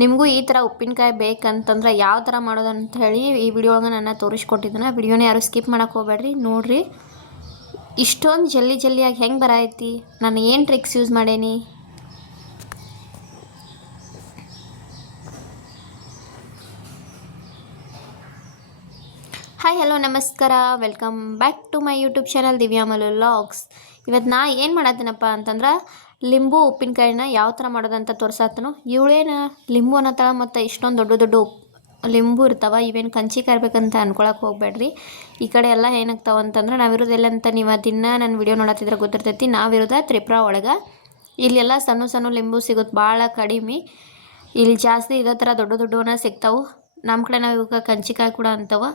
ನಿಮಗೂ ಈ ಥರ ಉಪ್ಪಿನಕಾಯಿ ಬೇಕಂತಂದ್ರೆ ಯಾವ ಥರ ಮಾಡೋದು ಅಂತ ಹೇಳಿ ಈ ವಿಡಿಯೋ ಒಳಗೆ ನಾನು ತೋರಿಸ್ಕೊಟ್ಟಿದ್ದೀನಿ. ವಿಡಿಯೋನ ಯಾರು ಸ್ಕಿಪ್ ಮಾಡೋಕ್ಕೆ ಹೋಗ್ಬೇಡ್ರಿ, ನೋಡಿರಿ. ಇಷ್ಟೊಂದು ಜಲ್ದಿಯಾಗಿ ಹೆಂಗೆ ಬರೈತಿ, ನಾನು ಏನು ಟ್ರಿಕ್ಸ್ ಯೂಸ್ ಮಾಡೇನಿ. ಹಾಯ್ ಹಲೋ ನಮಸ್ಕಾರ, welcome back to my YouTube channel Divya Malu vlogs. ಇವತ್ತು ನಾ ಏನು ಮಾಡತ್ತೀನಪ್ಪ ಅಂತಂದ್ರೆ ಲಿಂಬು ಉಪ್ಪಿನಕಾಯಿನ ಯಾವ ಥರ ಮಾಡೋದಂತ ತೋರ್ಸಾತನು. ಇವಳೇನು ಲಿಂಬು ಅನ್ನತ್ತಾಳ ಮತ್ತು ಇಷ್ಟೊಂದು ದೊಡ್ಡ ಲಿಂಬು ಇರ್ತಾವೆ. ಇವೇನು ಕಂಚಿಕಾಯಿ ಇರ್ಬೇಕಂತ ಅನ್ಕೊಳಕ್ಕೆ ಹೋಗ್ಬೇಡ್ರಿ. ಈ ಕಡೆ ಎಲ್ಲ ಏನಾಗ್ತಾವೆ ಅಂತಂದ್ರೆ ನಾವಿರೋದೆಲ್ಲ ಅಂತ ನೀವು ಅದನ್ನು ನನ್ನ ವಿಡಿಯೋ ನೋಡತ್ತಿದ್ರೆ ಗೊತ್ತಿರ್ತೈತಿ. ನಾವಿರೋದ ತ್ರಿಪುರ ಒಳಗೆ. ಇಲ್ಲೆಲ್ಲ ಸಣ್ಣ ಲಿಂಬು ಸಿಗುತ್ತೆ, ಭಾಳ ಕಡಿಮೆ. ಇಲ್ಲಿ ಜಾಸ್ತಿ ಇದೇ ಥರ ದೊಡ್ಡವನ್ನ ಸಿಗ್ತಾವೆ. ನಮ್ಮ ಕಡೆ ನಾವು ಇವಾಗ ಕಂಚಿಕಾಯಿ ಕೂಡ ಅಂತವೆ.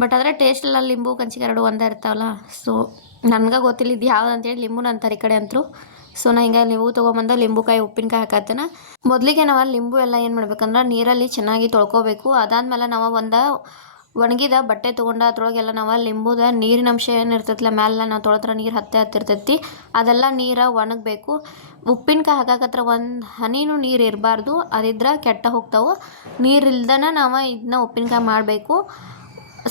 ಬಟ್ ಆದರೆ ಟೇಸ್ಟ್ ಎಲ್ಲ ಲಿಂಬು ಕಂಚಿಕಾಯಿ ಎರಡು ಒಂದೇ ಇರ್ತಾವಲ್ಲ. ಸೊ ನನಗೆ ಗೊತ್ತಿಲ್ಲ ಇದು ಯಾವ್ದು ಅಂತೇಳಿ. ಲಿಂಬುನ ಅಂತಾರೆ ಈ ಕಡೆ ಅಂತರು. ಸೊ ನಾ ಹಿಂಗೆ ಲಿಂಬು ತೊಗೊಂಬಂದು ಲಿಂಬುಕಾಯಿ ಉಪ್ಪಿನಕಾಯಿ ಹಾಕತ್ತೇನೆ. ಮೊದಲಿಗೆ ನಾವು ಲಿಂಬು ಎಲ್ಲ ಏನು ಮಾಡ್ಬೇಕಂದ್ರೆ ನೀರಲ್ಲಿ ಚೆನ್ನಾಗಿ ತೊಳ್ಕೊಬೇಕು. ಅದಾದಮೇಲೆ ನಾವು ಒಂದು ಒಣಗಿದ ಬಟ್ಟೆ ತೊಗೊಂಡು ಅದ್ರೊಳಗೆಲ್ಲ ನಾವು ಲಿಂಬುದ ನೀರಿನ ಅಂಶ ಏನಿರ್ತೈತಿಲ್ಲ ಮ್ಯಾಲೆ ನಾವು ತೊಳೆದ್ರೆ ನೀರು ಹತ್ತಿರ್ತೈತಿ, ಅದೆಲ್ಲ ನೀರು ಒಣಗಬೇಕು. ಉಪ್ಪಿನಕಾಯಿ ಹಾಕಕತ್ರ ಒಂದು ಹನಿನೂ ನೀರು ಇರಬಾರ್ದು, ಅದಿದ್ರೆ ಕೆಟ್ಟ ಹೋಗ್ತಾವೆ. ನೀರಿಲ್ದನ ನಾವು ಇದನ್ನ ಉಪ್ಪಿನಕಾಯಿ ಮಾಡಬೇಕು.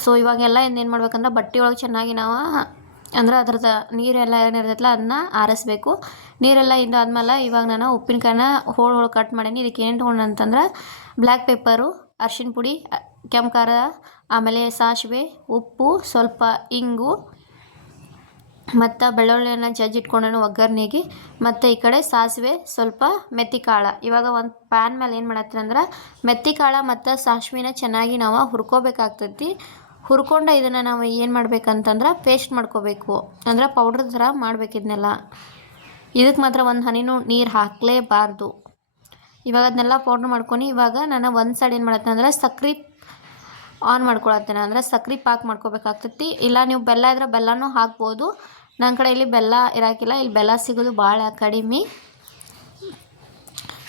ಸೊ ಇವಾಗೆಲ್ಲ ಇನ್ನೇನು ಮಾಡ್ಬೇಕಂದ್ರೆ ಬಟ್ಟೆ ಒಳಗೆ ಚೆನ್ನಾಗಿ ನಾವು ಅಂದ್ರೆ ಅದ್ರದ್ದು ನೀರೆಲ್ಲ ಏನಿರ್ತೈತಲ್ಲ ಅದನ್ನ ಆರಿಸ್ಬೇಕು. ನೀರೆಲ್ಲ ಇದಾದ್ಮೇಲೆ ಇವಾಗ ನಾನು ಉಪ್ಪಿನಕಾಯಿನ ಹೋಳು ಕಟ್ ಮಾಡೀನಿ. ಇದಕ್ಕೆ ಏನು ತೊಗೊಂಡು ಅಂತಂದ್ರೆ ಬ್ಲ್ಯಾಕ್ ಪೆಪ್ಪರು, ಅರ್ಶಿಣ ಪುಡಿ, ಕೆಂಪು ಖಾರ, ಆಮೇಲೆ ಸಾಸಿವೆ, ಉಪ್ಪು, ಸ್ವಲ್ಪ ಇಂಗು ಮತ್ತು ಬೆಳ್ಳುಳ್ಳಿಯನ್ನು ಜಜ್ಜಿಟ್ಕೊಂಡೇನು ಒಗ್ಗರಣೆಗೆ. ಮತ್ತು ಈ ಕಡೆ ಸಾಸಿವೆ, ಸ್ವಲ್ಪ ಮೆತ್ತಿ ಕಾಳು. ಇವಾಗ ಒಂದು ಪ್ಯಾನ್ ಮೇಲೆ ಏನು ಮಾಡತ್ತೀನಿ ಅಂದ್ರೆ ಮೆತ್ತಿ ಕಾಳು ಮತ್ತು ಸಾಸಿವೆನ ಚೆನ್ನಾಗಿ ನಾವು ಹುರ್ಕೋಬೇಕಾಗ್ತೈತಿ. ಹುರ್ಕೊಂಡು ಇದನ್ನು ನಾವು ಏನು ಮಾಡ್ಬೇಕಂತಂದ್ರೆ ಪೇಸ್ಟ್ ಮಾಡ್ಕೋಬೇಕು, ಅಂದ್ರೆ ಪೌಡ್ರ್ ಥರ ಮಾಡ್ಬೇಕು ಇದನ್ನೆಲ್ಲ. ಇದಕ್ಕೆ ಮಾತ್ರ ಒಂದು ಹನಿನೂ ನೀರು ಹಾಕಲೇಬಾರ್ದು. ಇವಾಗ ಅದನ್ನೆಲ್ಲ ಪೌಡ್ರ್ ಮಾಡ್ಕೊಂಡು ಇವಾಗ ನಾನು ಒಂದು ಸೈಡ್ ಏನು ಮಾಡತ್ತೇನೆ ಅಂದ್ರೆ ಸಕ್ರೆ ಆನ್ ಮಾಡ್ಕೊಳತ್ತೇನೆ, ಅಂದರೆ ಸಕ್ರೆ ಪಾಕ್ ಮಾಡ್ಕೋಬೇಕಾಗ್ತೈತಿ. ಇಲ್ಲ ನೀವು ಬೆಲ್ಲ ಇದ್ರೆ ಬೆಲ್ಲನೂ ಹಾಕ್ಬೋದು. ನನ್ನ ಕಡೆ ಇಲ್ಲಿ ಬೆಲ್ಲ ಇರಾಕಿಲ್ಲ, ಇಲ್ಲಿ ಬೆಲ್ಲ ಸಿಗೋದು ಭಾಳ ಕಡಿಮೆ.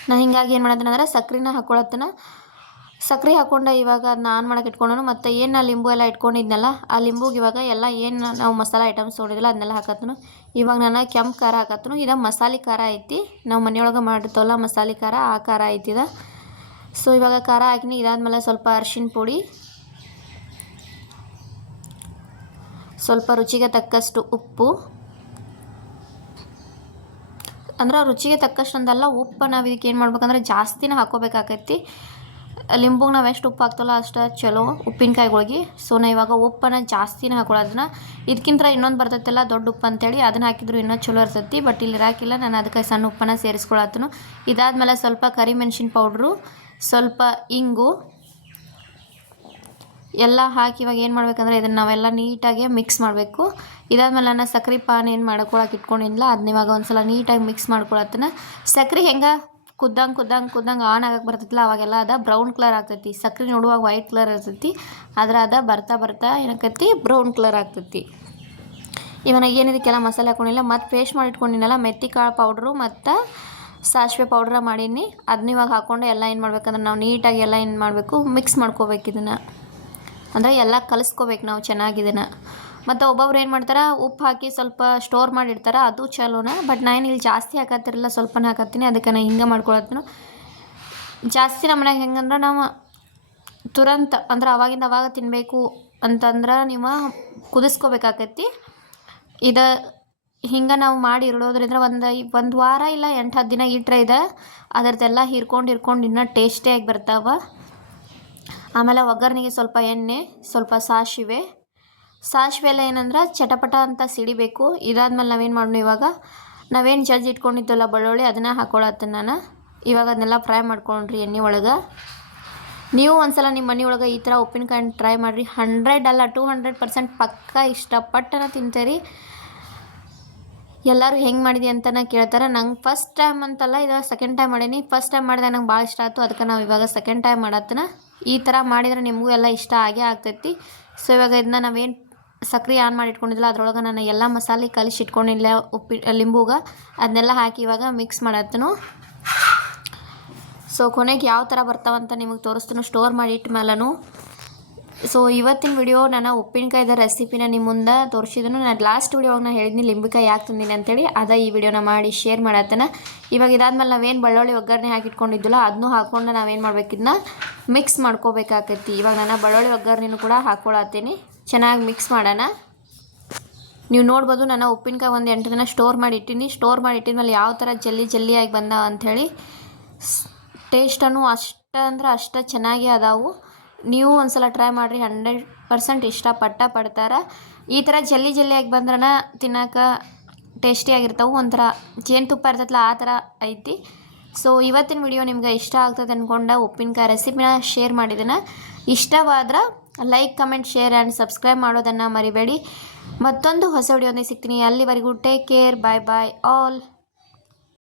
ನಾನು ಹೀಗಾಗಿ ಏನು ಮಾಡತ್ತೇನೆ ಅಂದ್ರೆ ಸಕ್ರೆನ ಹಾಕ್ಕೊಳತ್ತೇನೆ. ಸಕ್ರೆ ಹಾಕ್ಕೊಂಡು ಇವಾಗ ಅದನ್ನ ಆನ್ ಮಾಡಕ್ಕೆ ಇಟ್ಕೊಂಡನು. ಮತ್ತು ಏನು ನಾ ಲಿಂಬು ಎಲ್ಲ ಇಟ್ಕೊಂಡಿದ್ನಲ್ಲ ಆ ಲಿಂಬುಗೆ ಇವಾಗ ಎಲ್ಲ ಏನು ನಾವು ಮಸಾಲೆ ಐಟಮ್ಸ್ ತೊಗೊಂಡಿದ್ದಿಲ್ಲ ಅದನ್ನೆಲ್ಲ ಹಾಕತ್ತನು. ಇವಾಗ ನಾನು ಕೆಂಪು ಖಾರ ಹಾಕತ್ತನು. ಇದು ಮಸಾಲೆ ಖಾರ ಐತಿ, ನಾವು ಮನೆಯೊಳಗೆ ಮಾಡಿರ್ತವಲ್ಲ ಮಸಾಲೆ ಖಾರ, ಆ ಖಾರ ಐತಿದ. ಸೊ ಇವಾಗ ಖಾರ ಹಾಕಿನಿ. ಇದಾದ್ಮೇಲೆ ಸ್ವಲ್ಪ ಅರಿಶಿಣ ಪುಡಿ, ಸ್ವಲ್ಪ ರುಚಿಗೆ ತಕ್ಕಷ್ಟು ಉಪ್ಪು, ಅಂದ್ರೆ ರುಚಿಗೆ ತಕ್ಕಷ್ಟು ಅಂದಲ್ಲ, ಉಪ್ಪು ನಾವು ಇದಕ್ಕೆ ಏನು ಮಾಡ್ಬೇಕಂದ್ರೆ ಜಾಸ್ತಿನ ಹಾಕ್ಕೋಬೇಕಾಗೈತಿ. ಲಿಂಬುಗೆ ನಾವು ಎಷ್ಟು ಉಪ್ಪು ಹಾಕ್ತವಲ್ಲ ಅಷ್ಟು ಚಲೋ ಉಪ್ಪಿನಕಾಯಿಗಳಿಗೆ. ಸೊ ನಾ ಇವಾಗ ಉಪ್ಪನ್ನು ಜಾಸ್ತಿನೇ ಹಾಕೊಳ್ಳೋದನ್ನ. ಇದಕ್ಕಿಂತ ಇನ್ನೊಂದು ಬರ್ತೈತಲ್ಲ ದೊಡ್ಡ ಉಪ್ಪು ಅಂತೇಳಿ, ಅದನ್ನು ಹಾಕಿದ್ರು ಇನ್ನೂ ಚಲೋ ಇರ್ತೈತಿ. ಬಟ್ ಇಲ್ಲಿ ಹಾಕಿಲ್ಲ ನಾನು, ಅದಕ್ಕೆ ಸಣ್ಣ ಉಪ್ಪನ್ನು ಸೇರಿಸ್ಕೊಳತ್ತನು. ಇದಾದಮೇಲೆ ಸ್ವಲ್ಪ ಕರಿಮೆಣ್ಸಿನ ಪೌಡ್ರು, ಸ್ವಲ್ಪ ಇಂಗು ಎಲ್ಲ ಹಾಕಿ ಇವಾಗ ಏನು ಮಾಡ್ಬೇಕಂದ್ರೆ ಇದನ್ನು ನಾವೆಲ್ಲ ನೀಟಾಗಿ ಮಿಕ್ಸ್ ಮಾಡಬೇಕು. ಇದಾದ್ಮೇಲೆ ನಾನು ಸಕ್ರೆ ಪಾನ್ ಏನು ಮಾಡ್ಕೊಳಕ್ಕೆ ಇಟ್ಕೊಂಡಿಲ್ಲ, ಅದನ್ನ ಇವಾಗ ಒಂದು ಸಲ ನೀಟಾಗಿ ಮಿಕ್ಸ್ ಮಾಡ್ಕೊಳತ್ತನ. ಸಕ್ರೆ ಹೆಂಗೆ ಕುದ್ದಂಗೆ ಆನ್ ಆಗಕ್ಕೆ ಬರ್ತೈತಿಲ್ಲ ಅವಾಗೆಲ್ಲ ಅದ ಬ್ರೌನ್ ಕಲರ್ ಆಗ್ತೈತಿ. ಸಕ್ರೆ ನೋಡುವಾಗ ವೈಟ್ ಕಲರ್ ಇರ್ತೈತಿ, ಆದ್ರೆ ಅದ ಬರ್ತಾ ಏನಾಕೈತಿ ಬ್ರೌನ್ ಕಲರ್ ಆಗ್ತೈತಿ. ಇವಾಗ ಏನಿದಕ್ಕೆಲ್ಲ ಮಸಾಲೆ ಹಾಕೊಂಡಿಲ್ಲ, ಮತ್ತು ಪೇಸ್ಟ್ ಮಾಡಿ ಇಟ್ಕೊಂಡಿನಲ್ಲ ಮೆತ್ತಿ ಕಾಳು ಪೌಡ್ರು ಮತ್ತು ಸಾಸಿವೆ ಪೌಡ್ರ ಮಾಡೀನಿ. ಅದನ್ನ ಇವಾಗ ಹಾಕ್ಕೊಂಡು ಎಲ್ಲ ಏನು ಮಾಡ್ಬೇಕಂದ್ರೆ ನಾವು ನೀಟಾಗಿ ಎಲ್ಲ ಏನು ಮಾಡಬೇಕು ಮಿಕ್ಸ್ ಮಾಡ್ಕೋಬೇಕು. ಇದನ್ನು ಅಂದರೆ ಎಲ್ಲ ಕಲಿಸ್ಕೋಬೇಕು ನಾವು ಚೆನ್ನಾಗಿದನ್ನು. ಮತ್ತು ಒಬ್ಬೊಬ್ರು ಏನು ಮಾಡ್ತಾರೆ ಉಪ್ಪು ಹಾಕಿ ಸ್ವಲ್ಪ ಸ್ಟೋರ್ ಮಾಡಿರ್ತಾರೆ, ಅದು ಚಲೋನ. ಬಟ್ ನಾನು ಇಲ್ಲಿ ಜಾಸ್ತಿ ಹಾಕತ್ತಿರಲಿಲ್ಲ, ಸ್ವಲ್ಪನೇ ಹಾಕತ್ತೀನಿ. ಅದಕ್ಕೆ ನಾನು ಹಿಂಗೆ ಮಾಡ್ಕೊಳತ್ತೀನಿ. ಜಾಸ್ತಿ ನಮ್ಮ ಮನ್ಯಾಗ ಹೆಂಗಂದ್ರೆ ನಾವು ತುರಂತ ಅಂದ್ರೆ ಅವಾಗಿಂದ ಅವಾಗ ತಿನ್ನಬೇಕು ಅಂತಂದ್ರೆ ನೀವು ಕುದಿಸ್ಕೋಬೇಕಾಕೈತಿ. ಇದು ಹಿಂಗೆ ನಾವು ಮಾಡಿ ಇಡೋದ್ರಿಂದ ಒಂದು ವಾರ ಇಲ್ಲ 8-10 ದಿನ ಇಟ್ಟರೆ ಇದೆ ಅದರದ್ದೆಲ್ಲ ಹಿರ್ಕೊಂಡು ಇನ್ನೂ ಟೇಸ್ಟಿಯಾಗಿ ಬರ್ತಾವೆ. ಆಮೇಲೆ ಒಗ್ಗರಣೆಗೆ ಸ್ವಲ್ಪ ಎಣ್ಣೆ, ಸ್ವಲ್ಪ ಸಾಸಿವೆ ಎಲ್ಲ ಏನಂದ್ರೆ ಚಟಪಟ ಅಂತ ಸಿಡಿಬೇಕು. ಇದಾದ್ಮೇಲೆ ನಾವೇನು ಮಾಡೋಣ, ಇವಾಗ ನಾವೇನು ಜಜ್ಜಿ ಇಟ್ಕೊಂಡಿದ್ದಲ್ಲ ಬೆಳ್ಳುಳ್ಳಿ ಅದನ್ನು ಹಾಕ್ಕೊಳತ್ತೇನೆ ನಾನು. ಇವಾಗ ಅದನ್ನೆಲ್ಲ ಫ್ರೈ ಮಾಡ್ಕೊಂಡ್ರಿ ಎಣ್ಣೆ ಒಳಗೆ. ನೀವು ಒಂದ್ಸಲ ನಿಮ್ಮ ಮನೆ ಒಳಗೆ ಈ ಥರ ಉಪ್ಪಿನಕಾಯಿ ಟ್ರೈ ಮಾಡಿರಿ. 100 ಅಲ್ಲ 200% ಪಕ್ಕ ಇಷ್ಟಪಟ್ಟನ ತಿಂತೀರಿ. ಎಲ್ಲರೂ ಹೆಂಗೆ ಮಾಡಿದೆ ಅಂತಲೇ ಕೇಳ್ತಾರೆ. ನಂಗೆ ಫಸ್ಟ್ ಟೈಮ್ ಅಂತಲ್ಲ, ಇದು ಸೆಕೆಂಡ್ ಟೈಮ್ ಮಾಡೀನಿ. ಫಸ್ಟ್ ಟೈಮ್ ಮಾಡಿದೆ ನಂಗೆ ಭಾಳ ಇಷ್ಟ ಆಯಿತು, ಅದಕ್ಕೆ ನಾವು ಇವಾಗ ಸೆಕೆಂಡ್ ಟೈಮ್ ಮಾಡತ್ತನ. ಈ ಥರ ಮಾಡಿದರೆ ನಿಮಗೂ ಎಲ್ಲ ಇಷ್ಟ ಆಗೇ ಆಗ್ತೈತಿ. ಸೊ ಇವಾಗ ಇದನ್ನ ನಾವೇನು ಸಕ್ರೆ ಆನ್ ಮಾಡಿ ಇಟ್ಕೊಂಡಿದ್ದಿಲ್ಲ ಅದ್ರೊಳಗೆ ನಾನು ಎಲ್ಲ ಮಸಾಲೆ ಕಲಿಸಿ ಇಟ್ಕೊಂಡಿಲ್ಲ ಲಿಂಬುಗೆ, ಅದನ್ನೆಲ್ಲ ಹಾಕಿ ಇವಾಗ ಮಿಕ್ಸ್ ಮಾಡತ್ತನು. ಸೊ ಕೊನೆಗೆ ಯಾವ ಥರ ಬರ್ತಾವಂತ ನಿಮಗೆ ತೋರಿಸ್ತೀನಿ. ಸ್ಟೋರ್ ಮಾಡಿ ಇಟ್ಟ ಮೇಲೂ ಸೊ ಇವತ್ತಿನ ವಿಡಿಯೋ ನಾನು ಉಪ್ಪಿನಕಾಯ್ದ ರೆಸಿಪಿನ ನಿಮ್ಮ ಮುಂದೆ ತೋರಿಸಿದನು. ನಾನು ಲಾಸ್ಟ್ ವಿಡಿಯೋವಾಗ ನಾನು ಹೇಳಿದ್ನಿ ಲಿಂಬೆಕಾಯಿ ಯಾಕೆ ತಂದೀನಿ ಅಂತೇಳಿ, ಅದ ಈ ವಿಡಿಯೋನ ಮಾಡಿ ಶೇರ್ ಮಾಡತ್ತನ. ಇವಾಗ ಇದಾದ್ಮೇಲೆ ನಾವೇನು ಬೆಳ್ಳುಳ್ಳಿ ಒಗ್ಗರಣೆ ಹಾಕಿಟ್ಕೊಂಡಿದ್ದಿಲ್ಲ ಅದನ್ನೂ ಹಾಕ್ಕೊಂಡು ನಾವೇನು ಮಾಡ್ಬೇಕಿದ್ನ ಮಿಕ್ಸ್ ಮಾಡ್ಕೋಬೇಕಾಕೈತಿ. ಇವಾಗ ನಾನು ಬೆಳ್ಳುಳ್ಳಿ ಒಗ್ಗರಣೆನೂ ಕೂಡ ಹಾಕ್ಕೊಳತ್ತೀನಿ. ಚೆನ್ನಾಗಿ ಮಿಕ್ಸ್ ಮಾಡೋಣ. ನೀವು ನೋಡ್ಬೋದು ನಾನು ಉಪ್ಪಿನಕಾಯಿ ಒಂದು 8 ದಿನ ಸ್ಟೋರ್ ಮಾಡಿ ಇಟ್ಟಿದ್ಮೇಲೆ ಯಾವ ಥರ ಜಲ್ಲಿಯಾಗಿ ಬಂದಾವ ಅಂಥೇಳಿ. ಟೇಸ್ಟನ್ನು ಅಷ್ಟು ಚೆನ್ನಾಗಿ ಅದಾವು. ನೀವು ಒಂದ್ಸಲ ಟ್ರೈ ಮಾಡಿರಿ, 100% ಇಷ್ಟಪಡ್ತಾರೆ. ಈ ಥರ ಜಲ್ಲಿಯಾಗಿ ಬಂದ್ರೆ ತಿನ್ನೋಕೆ ಟೇಸ್ಟಿಯಾಗಿರ್ತಾವೆ. ಒಂಥರ ಜೇನುತುಪ್ಪ ಇರ್ತೈತಲ್ಲ ಆ ಥರ ಐತಿ. ಸೊ ಇವತ್ತಿನ ವಿಡಿಯೋ ನಿಮ್ಗೆ ಇಷ್ಟ ಆಗ್ತದೆ ಅಂದ್ಕೊಂಡು ಉಪ್ಪಿನಕಾಯಿ ರೆಸಿಪಿನ ಶೇರ್ ಮಾಡಿದ್ದೇನೆ. ಇಷ್ಟವಾದ್ರೆ like, comment, share and subscribe ಮಾಡೋದನ್ನು ಮರಿಬೇಡಿ. ಮತ್ತೊಂದು ಹೊಸ ವಿಡಿಯೋನೇ ಸಿಗ್ತೀನಿ. ಅಲ್ಲಿವರೆಗೂ ಟೇಕ್ ಕೇರ್. ಬಾಯ್ ಆಲ್.